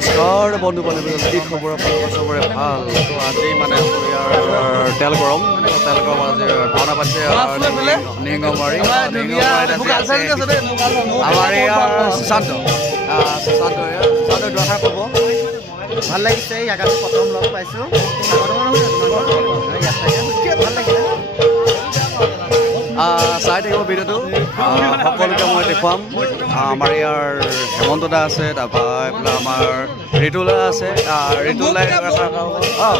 নমস্কাৰ বন্ধু বান্ধৱী কি খবৰ আপোনালোকৰ চবৰে ভাল তো আজি মানে ইয়াৰ তেল গৰম আজি ভাওনা পাতিছে নিহিংহ মাৰি আমাৰ ইয়াৰ সুশান্ত দুআষাৰ ক'ব ভাল লাগিছে ইয়াক আমি প্ৰথম লগ পাইছোঁ ভাল লাগিলে চাই থাকিব ভিডিঅ'টো সকলোকে মই দেখুৱাম আমাৰ ইয়াৰ হেমন্ত দা আছে তাৰপৰা এইফালে আমাৰ ঋতুলা আছে ঋতুলাই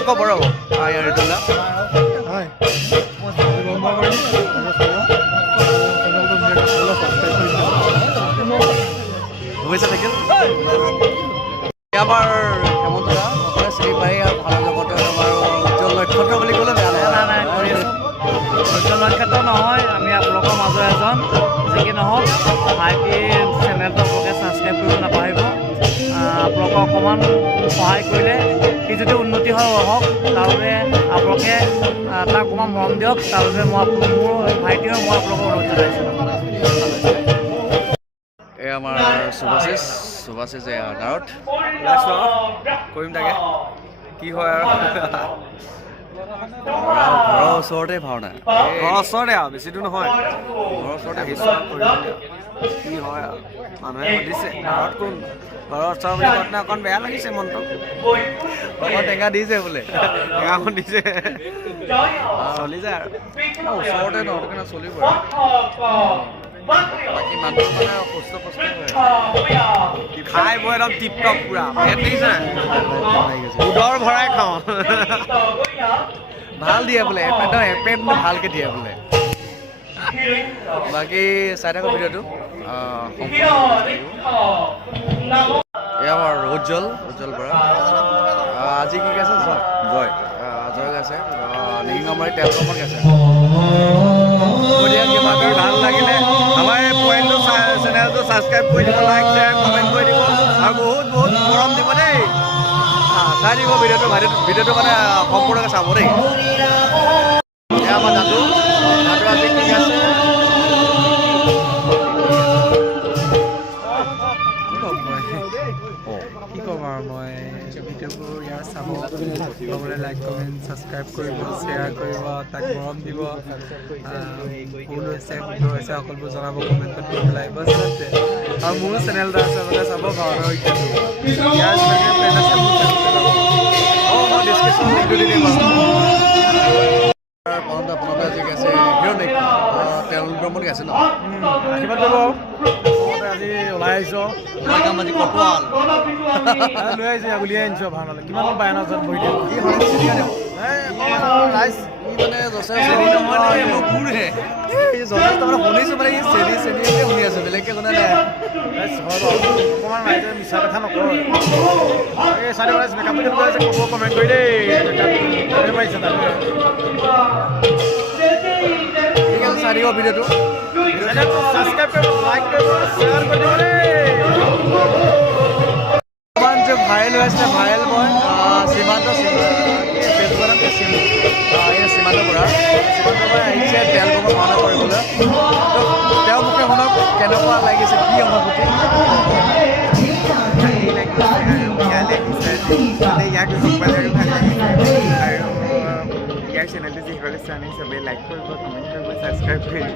ক'ব ৰ'ব ইয়াৰ ঋতুলা শুভেচ্ছা থাকিল আমাৰ হেমন্ত দা সকলোৱে চিনি পাই ভালো জগতে আমাৰ উজ্জ্বল নক্ষত্ৰ বুলি ক'লে বেয়া নাই উজ্জ্বল নক্ষত্ৰ নহয় আমি আপোনালোকৰ মাজৰ এজন যি কি নহওক ভাইটি চেনেলটো আপোনালোকে ছাবস্ক্ৰাইব কৰিব নাপাহৰিব আপোনালোকক অকণমান সহায় কৰিলে সি যদি উন্নতি হয় হওক তাৰ বাবে আপোনালোকে তাক অকণমান মৰম দিয়ক তাৰ বাবে মই মোৰ ভাইটি হৈ মই আপোনালোকক অনুৰোধ জনাইছোঁ এই আমাৰ সুভাষিষ গাঁৱত কৰিম তাকে কি হয় আৰু ঘৰৰ ওচৰতে ভাওনা ঘৰৰ ওচৰতে আৰু বেছি দূৰ নহয় ঘৰৰ ওচৰতে আহিছোঁ কি হয় আৰু মানুহে সুধিছে ঘৰত কোন ঘৰৰ ওচৰ বুলি কওঁতে অকণ বেয়া লাগিছে মনটো অকণ টেঙা দিছে বোলে টেঙাখন দিছে চলি যায় আৰু ওচৰতে নহয় চলিব বাকী মানুহ মানে সুস্থ পুষ্ট খাই বৈ একদম টিপ টপ পুৰা পেট দেখিছে উদৰ ভৰাই খাওঁ ভাল দিয়ে বোলে এপেট ভালকৈ দিয়ে বোলে বাকী চাই থাকোঁ ভিডিঅ'টো এয়া আমাৰ উজ্জ্বল বৰা আজি কি গাইছে জয় গাইছে নিহিংমাৰী তেল কমত গাইছে ভাল লাগিলে আমাৰ এই পইণ্টটো চেনেলটো ছাবস্ক্ৰাইব কৰি দিব লাইক শ্বেয়াৰ কমেণ্ট কৰি দিব আৰু বহুত মৰম দিব দেই চাই দিব ভিডিঅ'টো মানে সম্পূৰ্ণকৈ চাব দেই এয়া আমাৰ দাদু আজি কি আছে কি ক'ম আৰু মই ভিডিঅ'বোৰ ইয়াৰ চাব লগতে লাইক কমেণ্ট ছাবস্ক্ৰাইব কৰিব শ্বেয়াৰ কৰিব তাক মৰম দিব ভুল হৈছে শুদ্ধ হৈছে সকলোবোৰ জনাব কমেণ্টত দি পেলাই বছ আৰু মোৰ চেনেল এটা আছে মানে চাব ভাওনা ইত্যাদি ইয়াৰ যিমানখিনি ফ্ৰেণ্ড আছে মোৰ মই ডিছক্ৰিপশ্যন লিংকটো দি দিম আপোনালোকে আজি গাইছে হিৰনিক তেল গৰমত গাইছে ন আশীৰ্বাদ কৰিব আজি ওলাই আহিছোঁ আজি কটোৱাল লৈ আহিছোঁ উলিয়াই আনিছোঁ ভাওনালৈ কিমান পায় ন ওচৰত বহি দিওঁ ৰাইজ মানে যথেষ্ট শুনিছোঁ মানে চেনি শুনি আছোঁ বেলেগকৈ শুনা নাই অকণমান ৰাইজে মিছা কথা নকৰোঁ এই চাৰি ৰাইজ মেকআপ কৰি আছে ক'ব কমেণ্ট কৰি দেই পাৰিছে ঠিক আছে চাই দিব ভিডিঅ'টো ছাবস্ক্ৰাইব কৰিব লাইক কৰিব শ্বেয়াৰ কৰিব অকণমান যে ভাইৰেল হৈ আছে ভাইৰেল মই সীমান্ত বৰা আহিছে তেল কমত ভাওনা কৰিবলৈ তেওঁ মুখে শুনক কেনেকুৱা লাগিছে কি অনুভূতি ইয়াক ভাল লাগিছে আৰু ইয়াৰ চেনেলটো যিসকলে চোৱা নাই চবেই লাইক কৰিব কমেণ্ট কৰিব ছাবস্ক্ৰাইব কৰিব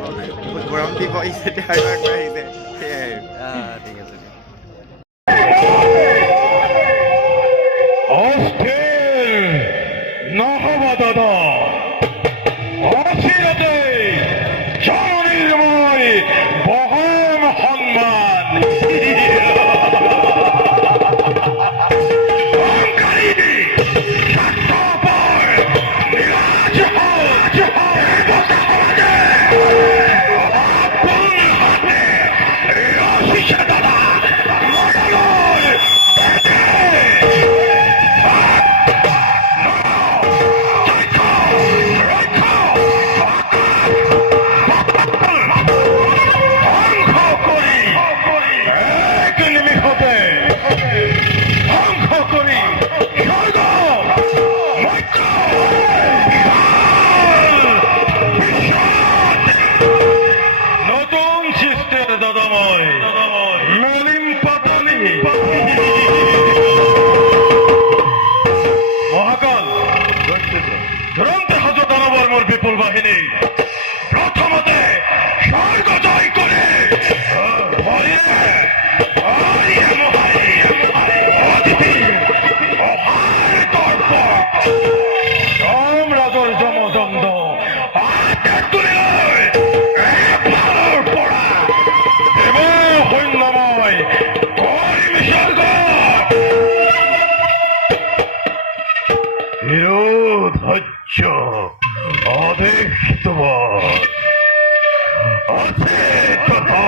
বহুত গৰম দিব আহিছে আৰু আহিছে সেয়াই ঠিক আছে নহ'ব দাদা অচিৰতে জননীৰ মই মহান সন্মান মঙ্গল বাহিনী প্রথমতে স্বর্গ জয় করে সম্রাজর জমদন্দ হাতে তুলে লয় ভালোর পড়া দেব হইন্নময় করিম স্বর্গ ধৈর্য অধিষ্ঠ আছে তথা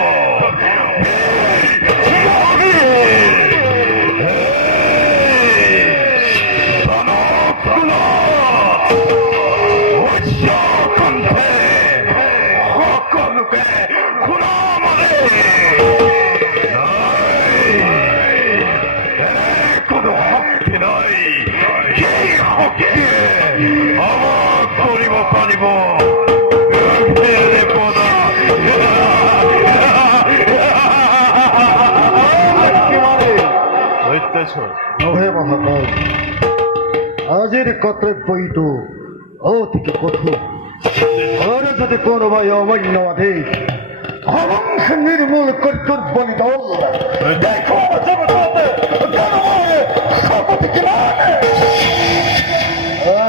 কোনো শক্তি নাই সেই শক্তি আমার করিব পারিব নহে মহাকাল আজের কর্তব্যইটো অতি কঠোর আর যদি কোনো ভাই অমান্য আদেশ অবংশ নির্মূল কর্তব্য দল দেখো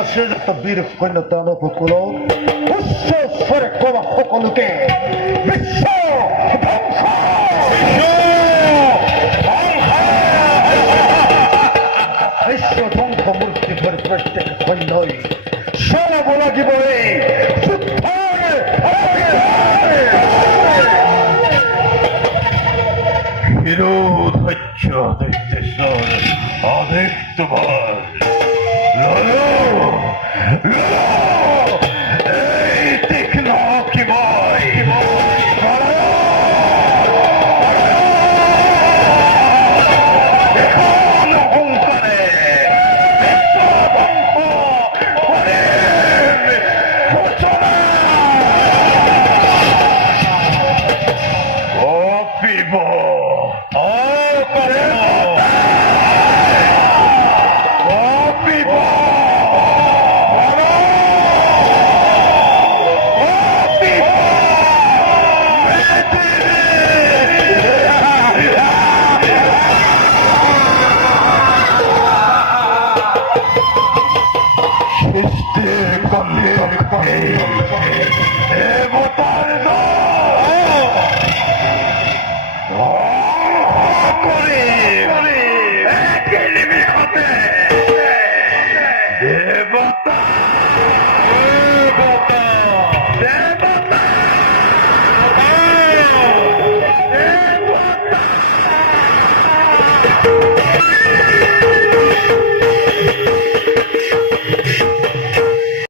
সে যত বীর কন্যা দানব কুল উচ্চ স্বরে কমা সকলোকে বিশ্ব ধ্বংস বিশ্ব ধ্বংস মূর্তি ভরে প্রত্যেক সৈন্যই সরাব লাগিব এই ধৈর্য দৈত্যেশ্বর অধিকতবার এই তীক্ষ্ণ কিময় অহংকারে অপিব সৃষ্টির কণ্ঠে দেবতার